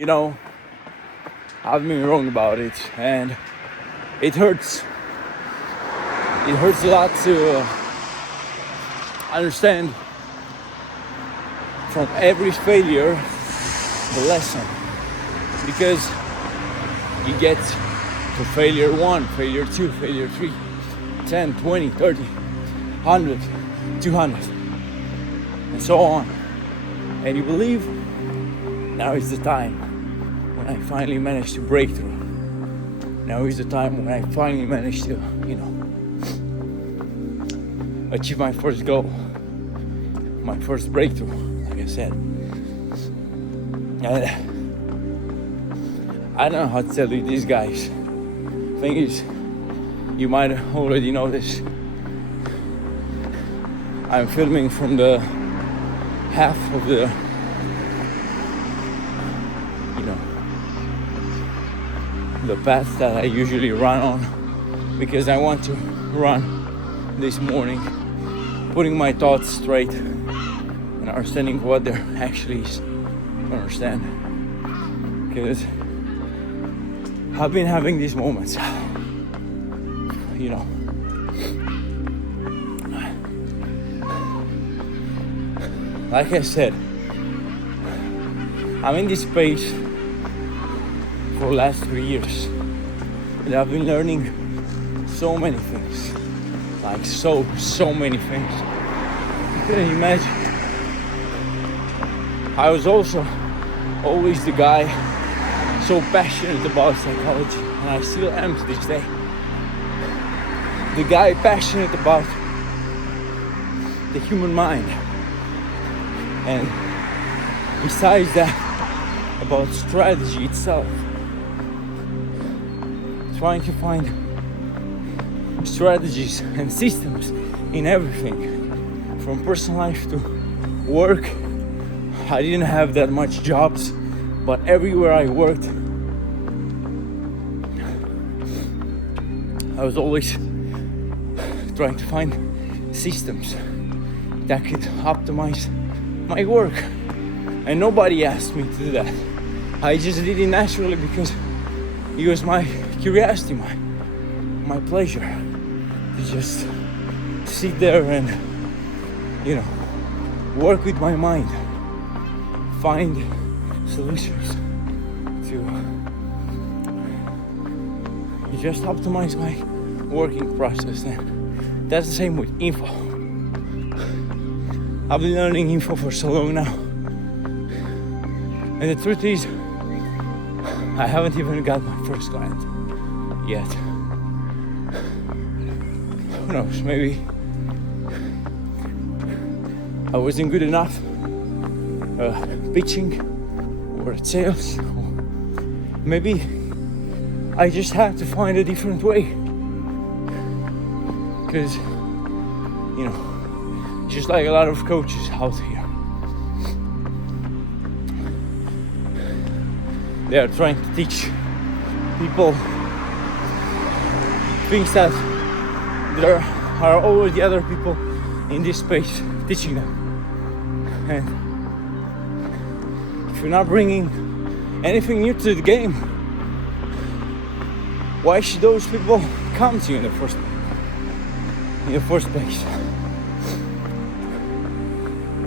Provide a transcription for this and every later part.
You know, I've been wrong about it, and it hurts. It hurts a lot to understand from every failure the lesson, because you get to failure 1, failure 2, failure 3, 10, 20, 30, 100, 200, and so on. And you believe now is the time when I finally managed to break through. Now is the time when I finally managed to, achieve my first goal, my first breakthrough, like I said. And I don't know how to tell you this, guys. Thing is, you might already know this. I'm filming from the half of the, the path that I usually run on, because I want to run this morning, putting my thoughts straight and understanding what there actually is to understand. Because I've been having these moments, like I said, I'm in this space for the last 3 years, and I've been learning so many things, like so many things. You couldn't imagine. I was also always the guy so passionate about psychology, and I still am to this day. The guy passionate about the human mind, and besides that, about strategy itself. Trying to find strategies and systems in everything, from personal life to work. I didn't have that much jobs, but everywhere I worked, I was always trying to find systems that could optimize my work. And nobody asked me to do that. I just did it naturally because it was my curiosity, my pleasure to just sit there and, work with my mind, find solutions to just optimize my working process. And that's the same with info. I've been learning info for so long now, and the truth is, I haven't even got my first client yet. Who knows, maybe I wasn't good enough pitching or at sales, or maybe I just had to find a different way, because just like a lot of coaches out here, they are trying to teach people things that there are already other people in this space teaching them. And if you're not bringing anything new to the game, why should those people come to you in the first place?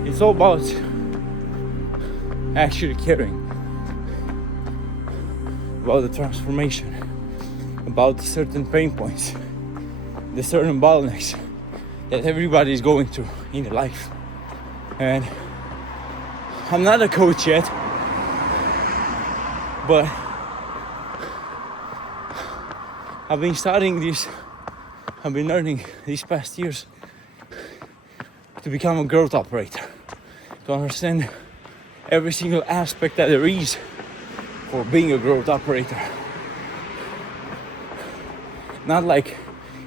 It's all about actually caring about the transformation, about the certain pain points, the certain bottlenecks that everybody is going through in their life. And I'm not a coach yet, but I've been studying this, I've been learning these past years to become a growth operator, to understand every single aspect that there is for being a growth operator. Not like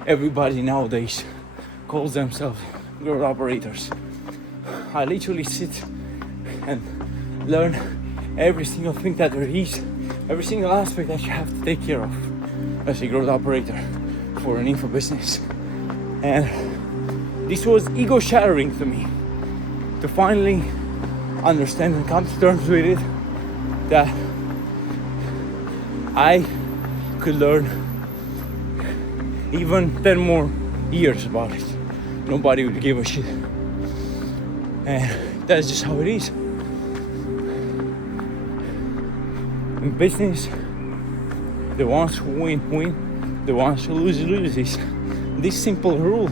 everybody nowadays calls themselves growth operators. I literally sit and learn every single thing that there is, every single aspect that you have to take care of as a growth operator for an info business. And this was ego shattering to me, to finally understand and come to terms with it, that I could learn even 10 more years about it. Nobody would give a shit. And that's just how it is. In business, the ones who win, win. The ones who lose, lose. This simple rule.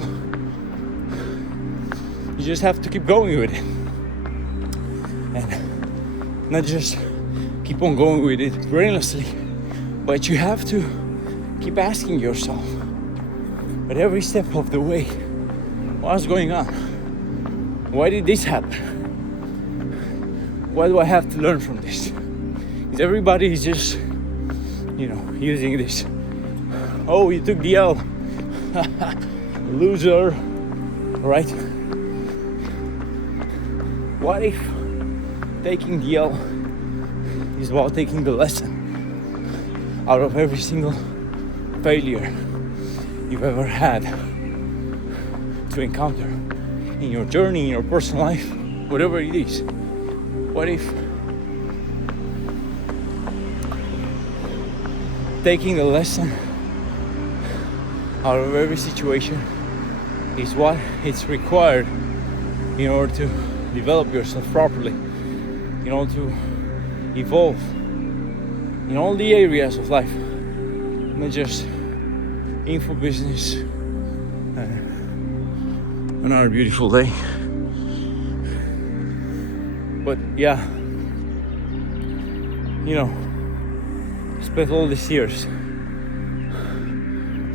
You just have to keep going with it. And not just keep on going with it brainlessly, but you have to keep asking yourself at every step of the way, what's going on? Why did this happen? What do I have to learn from this? Because everybody is just, using this. Oh, you took the L. Loser, right? What if taking the L is about taking the lesson out of every single failure you've ever had to encounter in your journey, in your personal life, whatever it is? What if taking the lesson out of every situation is what it's required in order to develop yourself properly, in order to evolve in all the areas of life, not just info business. Another beautiful day. But yeah, spent all these years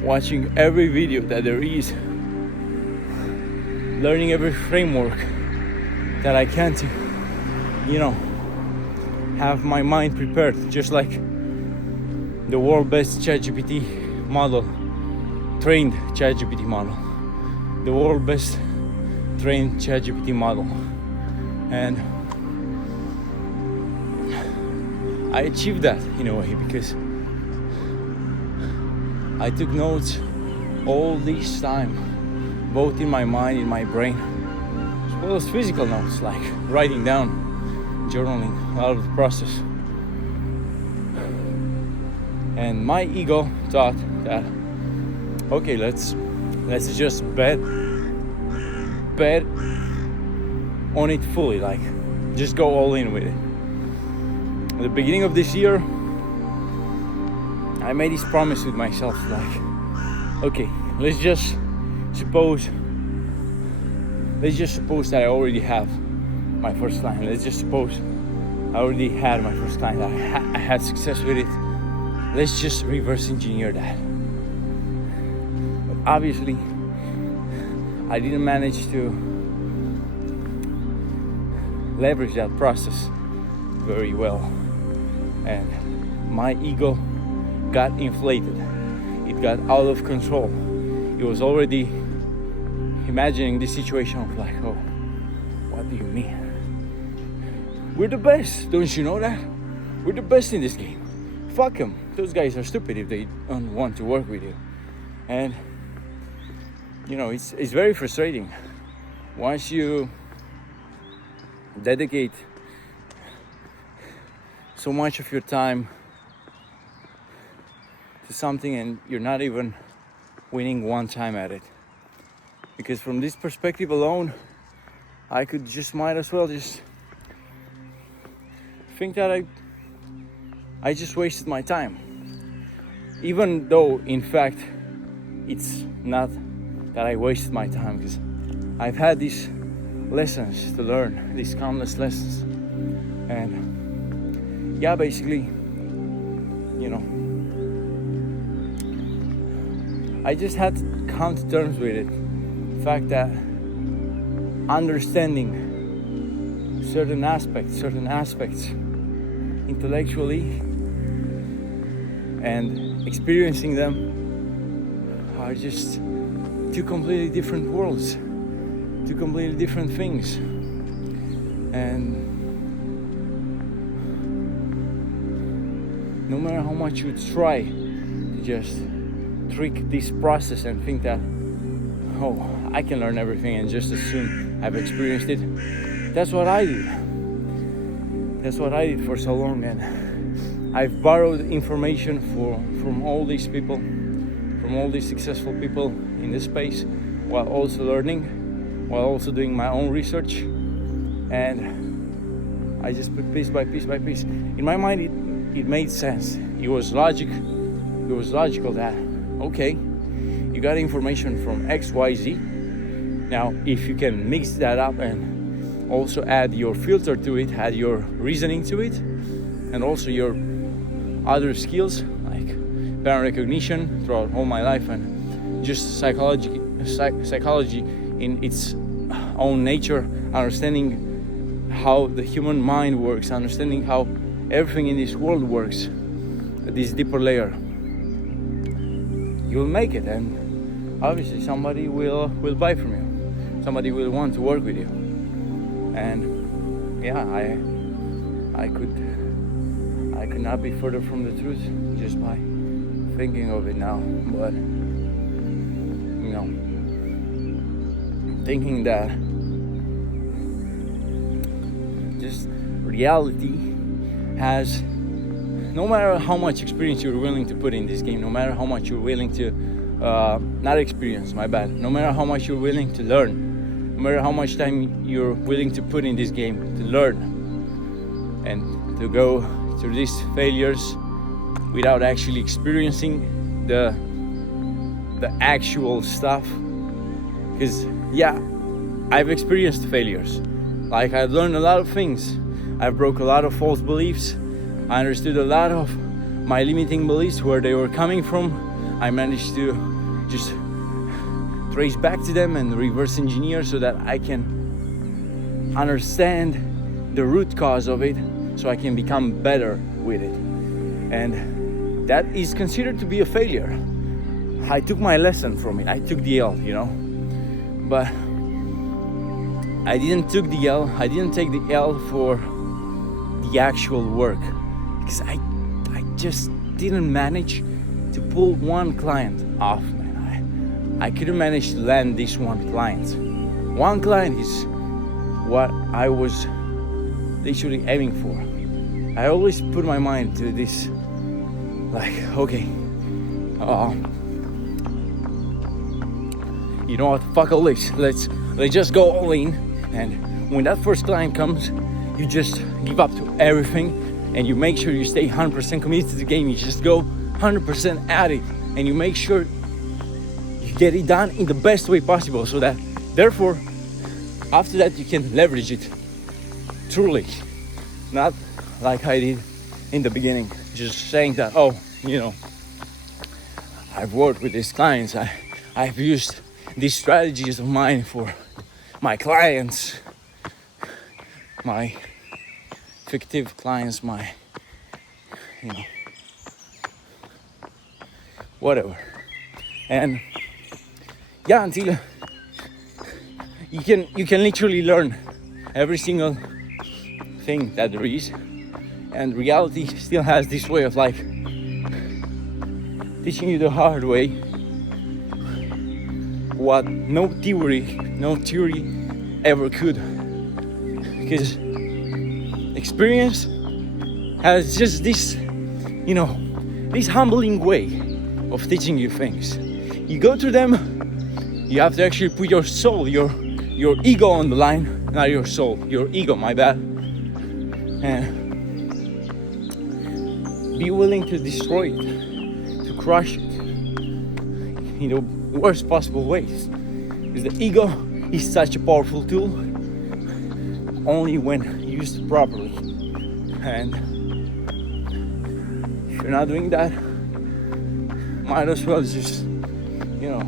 watching every video that there is, learning every framework that I can to, have my mind prepared, just like the world best ChatGPT model, trained ChatGPT model, the world best trained ChatGPT model. And I achieved that in a way because I took notes all this time, both in my mind, in my brain, as well as physical notes, like writing down, journaling, a lot of the process. And my ego thought that, okay, let's just bet on it fully, like just go all in with it. At the beginning of this year, I made this promise with myself, like, okay, let's just suppose that I already have my first client. Let's just suppose I already had my first client. I had success with it. Let's just reverse engineer that. But obviously, I didn't manage to leverage that process very well. And my ego got inflated. It got out of control. It was already imagining this situation of like, oh, what do you mean? We're the best, don't you know that? We're the best in this game. Fuck them. Those guys are stupid if they don't want to work with you. And it's very frustrating once you dedicate so much of your time to something and you're not even winning one time at it. Because from this perspective alone, I could might as well just think that I just wasted my time. Even though in fact it's not that I wasted my time, because I've had these lessons to learn, these countless lessons. And yeah, basically, I just had to come to terms with it. The fact that understanding certain aspects intellectually and experiencing them are just two completely different worlds, two completely different things. And no matter how much you try to just trick this process and think that, oh, I can learn everything and just as soon I've experienced it, that's what I did. That's what I did for so long. And I've borrowed information from all these people, from all these successful people in this space, while also learning, while also doing my own research. And I just put piece by piece by piece. In my mind, it made sense. It was logical that, okay, you got information from X, Y, Z. Now, if you can mix that up and also add your filter to it, add your reasoning to it, and also your other skills like pattern recognition throughout all my life, and just psychology in its own nature, understanding how the human mind works, understanding how everything in this world works at this deeper layer, you'll make it. And obviously somebody will buy from you, somebody will want to work with you. And yeah, I could not be further from the truth just by thinking of it now. But you know, thinking that just reality has, no matter how much experience you're willing to put in this game, no matter how much you're willing to not experience, my bad, no matter how much you're willing to learn, no matter how much time you're willing to put in this game to learn and to go through these failures without actually experiencing the actual stuff. Because yeah, I've experienced failures. Like, I've learned a lot of things. I've broke a lot of false beliefs. I understood a lot of my limiting beliefs, where they were coming from. I managed to just trace back to them and reverse engineer so that I can understand the root cause of it, so I can become better with it. And that is considered to be a failure. I took my lesson from it. I took the L, you know. But I didn't take the L for the actual work, because I just didn't manage to pull one client off, man. I couldn't manage to land this one client. One client is what I was literally aiming for. I always put my mind to this, like, okay, you know what, fuck all this, let's just go all in. And when that first client comes, you just give up to everything, and you make sure you stay 100% committed to the game. You just go 100% at it, and you make sure you get it done in the best way possible, so that therefore after that you can leverage it truly, not like I did in the beginning, just saying that, oh, you know, I've worked with these clients, I've used these strategies of mine for my clients, my fictive clients, my, you know, whatever. And yeah, until you can literally learn every single thing that there is, and reality still has this way of like teaching you the hard way what no theory ever could. Because experience has just this, you know, this humbling way of teaching you things. You go through them, you have to actually put your soul, your ego on the line, not your soul, your ego, my bad. And be willing to destroy it, to crush it, in the worst possible ways. Because the ego is such a powerful tool only when used properly. And if you're not doing that, might as well just, you know,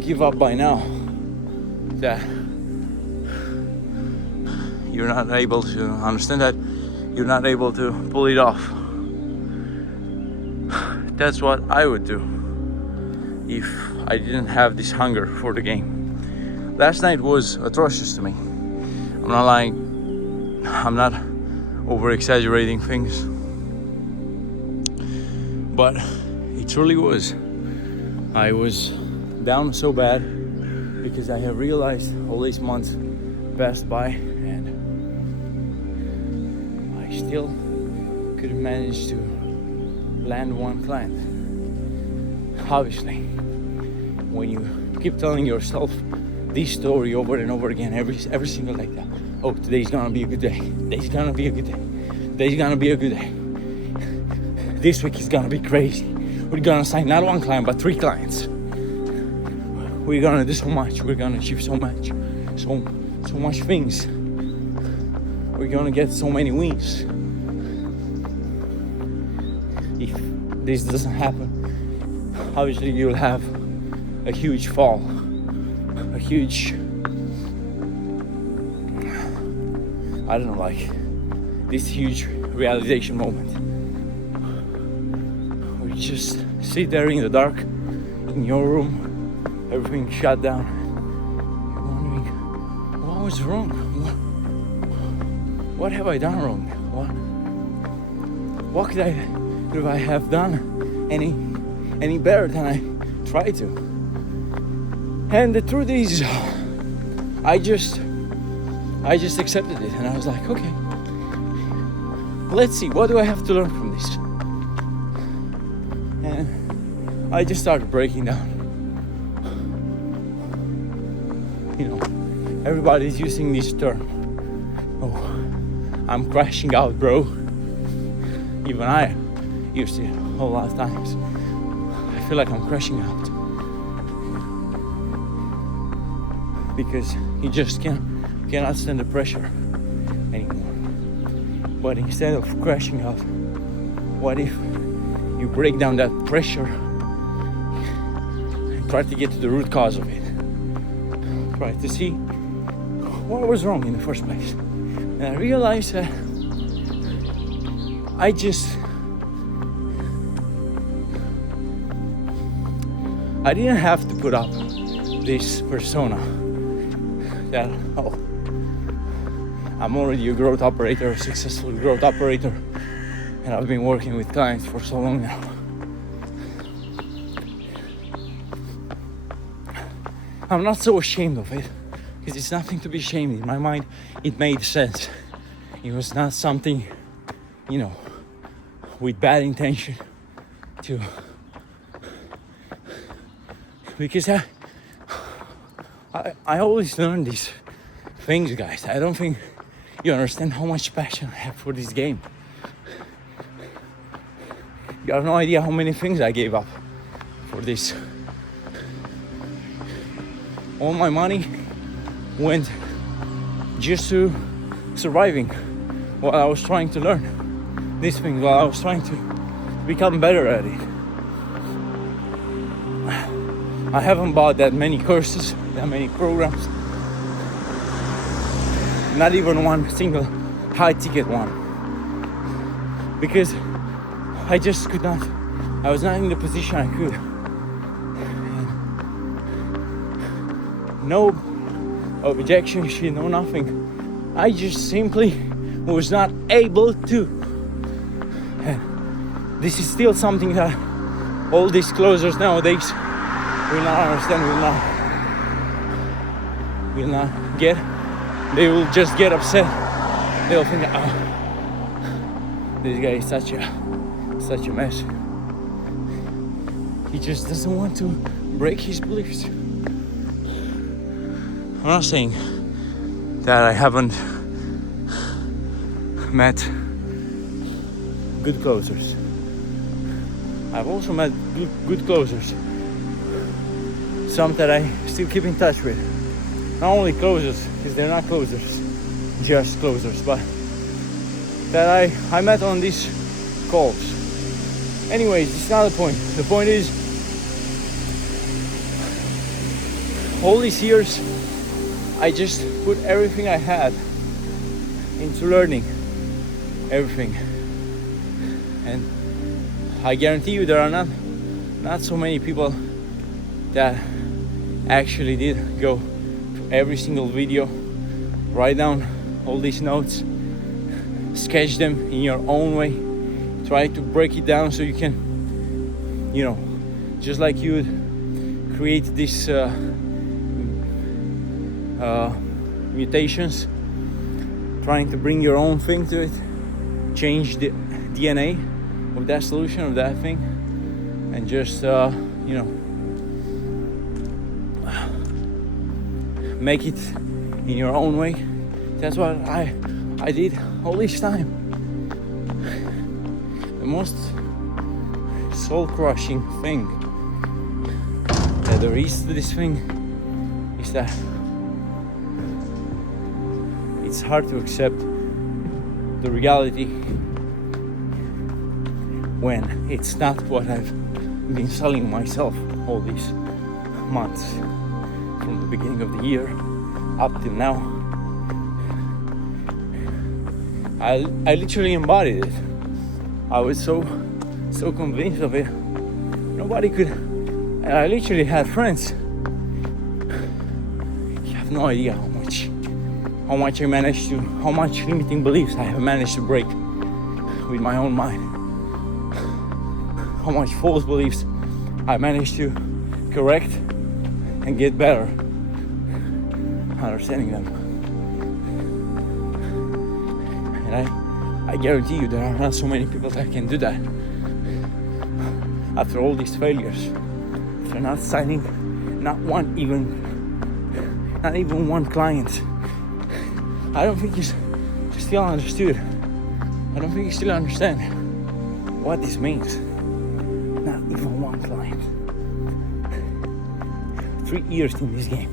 give up by now. That you're not able to understand, that you're not able to pull it off. That's what I would do if I didn't have this hunger for the game. Last night was atrocious to me. I'm not lying. I'm not over exaggerating things, but it truly was. I was down so bad because I have realized all these months passed by and I still couldn't manage to land one client. Obviously, when you keep telling yourself this story over and over again, every single like that, oh, today's gonna be a good day, today's gonna be a good day, today's gonna be a good day, this week is gonna be crazy, we're gonna sign not one client but 3 clients, we're gonna do so much, we're gonna achieve so much, so much things, we're gonna get so many wins. If this doesn't happen, obviously you'll have a huge fall, a huge, I don't know, like this huge realization moment where you just sit there in the dark in your room, everything shut down, you're wondering, what was wrong? What have I done wrong? What could I have done any better than I tried to? And the truth is, I just accepted it, and I was like, okay, let's see, what do I have to learn from this? And I just started breaking down. You know, everybody's using this term, oh, I'm crashing out, bro. Even I used it a whole lot of times. I feel like I'm crashing out because you just cannot stand the pressure anymore. But instead of crashing out, what if you break down that pressure and try to get to the root cause of it? Try to see what was wrong in the first place. And I realized that I didn't have to put up this persona that, oh, I'm already a growth operator, a successful growth operator, and I've been working with clients for so long now. I'm not so ashamed of it, because it's nothing to be ashamed. In my mind, it made sense. It was not something, you know, with bad intention to, because I always learn these things, guys. I don't think you understand how much passion I have for this game. You have no idea how many things I gave up for this. All my money went just to surviving while I was trying to learn these things, while I was trying to become better at it. I haven't bought that many courses, that many programs. Not even one single high ticket one. Because I just could not, I was not in the position I could. And no objection, shit, no nothing. I just simply was not able to. And this is still something that all these closers nowadays will not understand, will not get. They will just get upset. They'll think, oh, this guy is such a mess. He just doesn't want to break his beliefs. I'm not saying that I haven't met good closers. I've also met good closers. Some that I still keep in touch with. Not only closers, because they're not closers, just closers, but that I met on these calls. Anyways, it's not the point. The point is, all these years, I just put everything I had into learning everything. And I guarantee you there are not so many people that actually did go to every single video, write down all these notes, sketch them in your own way, try to break it down so you can, you know, just like you would create these mutations, trying to bring your own thing to it, change DNA of that solution, of that thing, and just make it in your own way. That's what I did all this time. The most soul-crushing thing that there is to this thing is that it's hard to accept the reality when it's not what I've been selling myself all these months, from the beginning of the year up till now. I literally embodied it. I was so convinced of it. Nobody could. And I literally had friends. You have no idea how much limiting beliefs I have managed to break with my own mind. How much false beliefs I managed to correct and get better understanding them. And I guarantee you there are not so many people that can do that. After all these failures, after not signing not even one client, I don't think you still understood. I don't think you still understand what this means. Not even one client. 3 years in this game.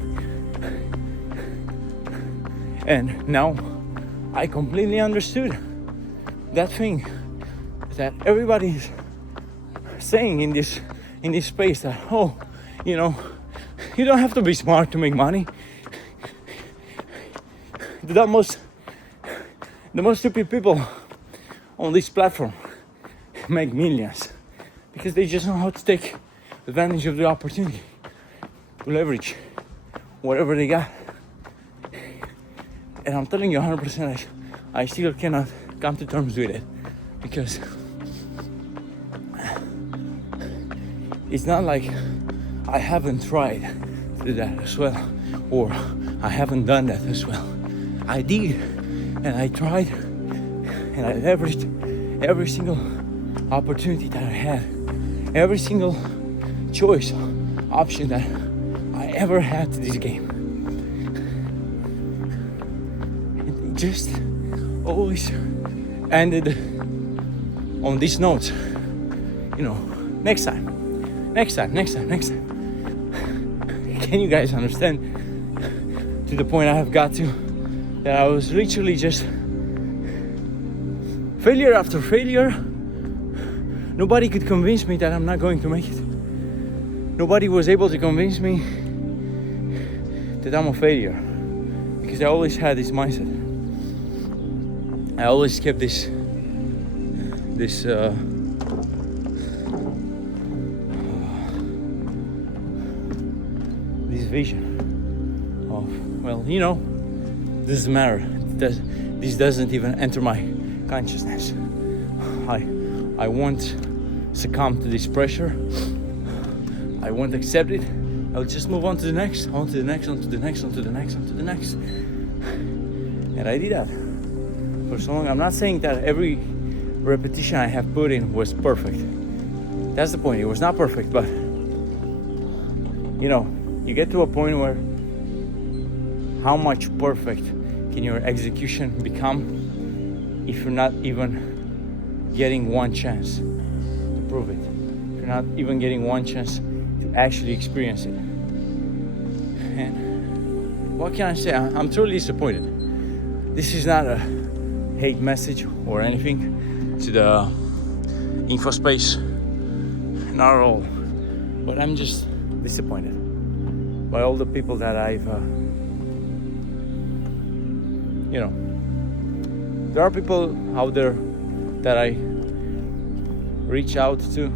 And now I completely understood that thing that everybody's saying in this space, that you don't have to be smart to make money. The most stupid people on this platform make millions because they just know how to take advantage of the opportunity to leverage whatever they got. And I'm telling you 100%, I still cannot come to terms with it, because it's not like I haven't tried to do that as well, or I haven't done that as well. I did, and I tried, and I leveraged every single opportunity that I had, every single choice, option that I ever had to this game. It just always ended on these notes. Next time. Can you guys understand to the point I have got to, that I was literally just failure after failure. Nobody could convince me that I'm not going to make it. Nobody was able to convince me that I'm a failure, because I always had this mindset. I always kept this vision of, doesn't matter. This doesn't even enter my consciousness. I won't succumb to this pressure. I won't accept it. I'll just move on to the next, on to the next. And I did that for so long. I'm not saying that every repetition I have put in was perfect. That's the point. It was not perfect, but you get to a point where how much perfect can your execution become if you're not even getting one chance to prove it? If you're not even getting one chance to actually experience it. And what can I say? I'm truly disappointed. This is not a hate message or anything to the info space, not at all. But I'm just disappointed by all the people that I've, there are people out there that I reach out to,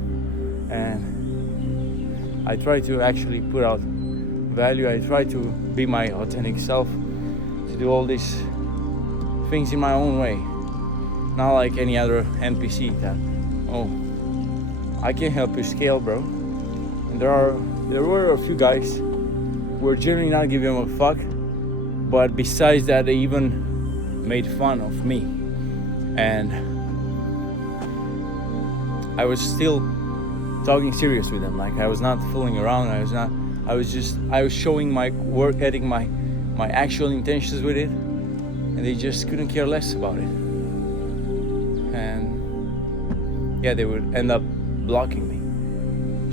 and I try to actually put out value. I try to be my authentic self, to do all these things in my own way, not like any other NPC that, I can help you scale, bro. And there were a few guys who were generally not giving a fuck, but besides that, they even made fun of me. And I was still talking serious with them. Like I was not fooling around. I was showing my work ethic, my actual intentions with it, and they just couldn't care less about it. And yeah, they would end up blocking me.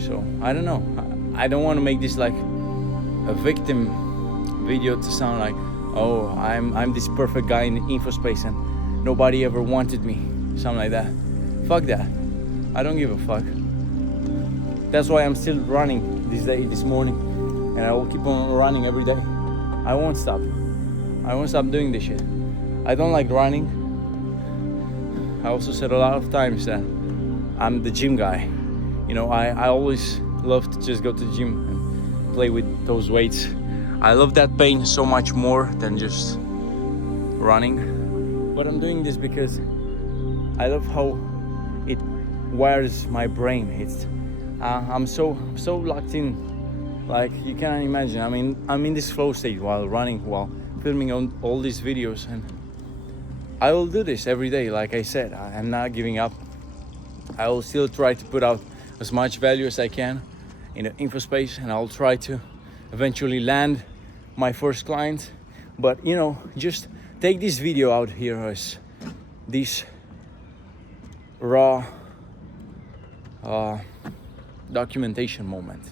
So I don't know. I don't want to make this like a victim video to sound like, oh, I'm this perfect guy in InfoSpace and nobody ever wanted me, something like that. Fuck that. I don't give a fuck. That's why I'm still running this morning, and I will keep on running every day. I won't stop doing this shit. I don't like running. I also said a lot of times that I'm the gym guy. You know, I always love to just go to the gym and play with those weights. I love that pain so much more than just running. But I'm doing this because I love how it wires my brain. I'm so locked in, like you cannot imagine. I mean, I'm in this flow state while running, while filming on all these videos, and I will do this every day. Like I said, I'm not giving up. I will still try to put out as much value as I can in the InfoSpace, and I'll try to eventually land my first client. But you know, just take this video out here as this raw documentation moment.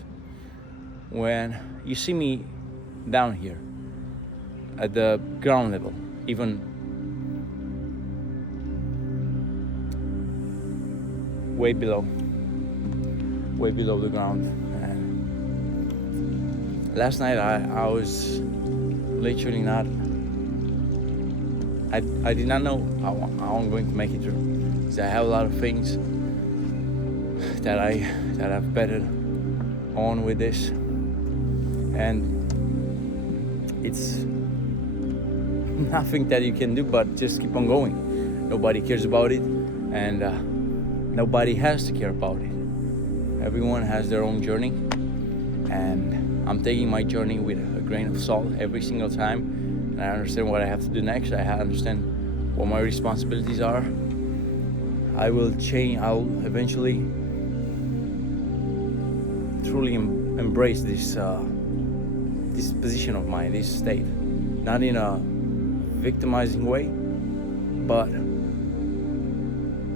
When you see me down here at the ground level, even way below the ground. And last night I was literally not, I did not know how I'm going to make it through. So I have a lot of things that I've betted on with this, and it's nothing that you can do but just keep on going. Nobody cares about it, and nobody has to care about it. Everyone has their own journey, and I'm taking my journey with a grain of salt every single time, and I understand what I have to do next. I understand what my responsibilities are. I will change. I'll eventually truly embrace this position of mine, this state, not in a victimizing way, but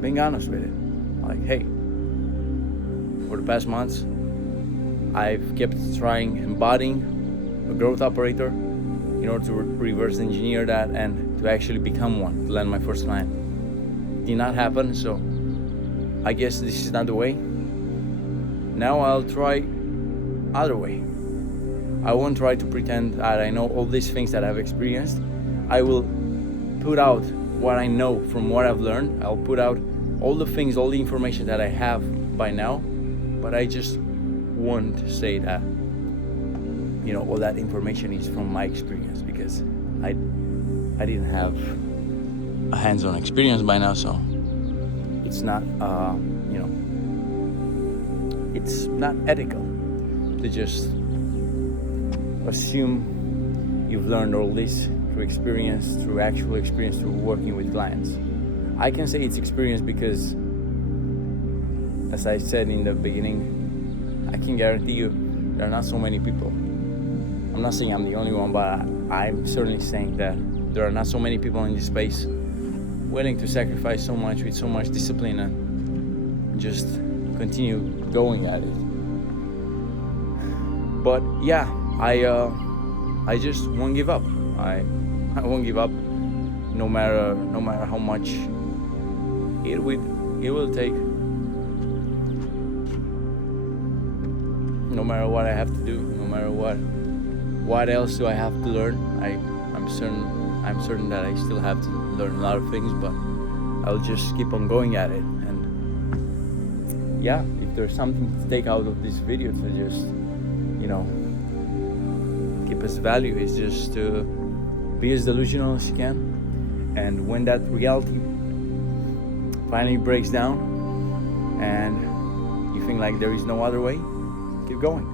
being honest with it. Like, hey, for the past months, I've kept trying embodying a growth operator in order to reverse engineer that and to actually become one, to land my first client. Did not happen, so I guess this is not the way. Now I'll try other way. I won't try to pretend that I know all these things that I've experienced. I will put out what I know from what I've learned. I'll put out all the things, all the information that I have by now, but I just won't say that, you know, all that information is from my experience, because I didn't have a hands-on experience by now, so it's not, you know, it's not ethical to just assume you've learned all this through experience, through actual experience, through working with clients. I can say it's experience because, as I said in the beginning, I can guarantee you there are not so many people. I'm not saying I'm the only one, but I'm certainly saying that there are not so many people in this space willing to sacrifice so much with so much discipline and just continue going at it. But yeah, I just won't give up. I won't give up, no matter how much it will take, no matter what I have to do, no matter what else do I have to learn. I'm certain that I still have to learn a lot of things, but I'll just keep on going at it. And yeah, if there's something to take out of this video to just, you know, keep as value, is just to be as delusional as you can. And when that reality finally breaks down and you think like there is no other way, keep going.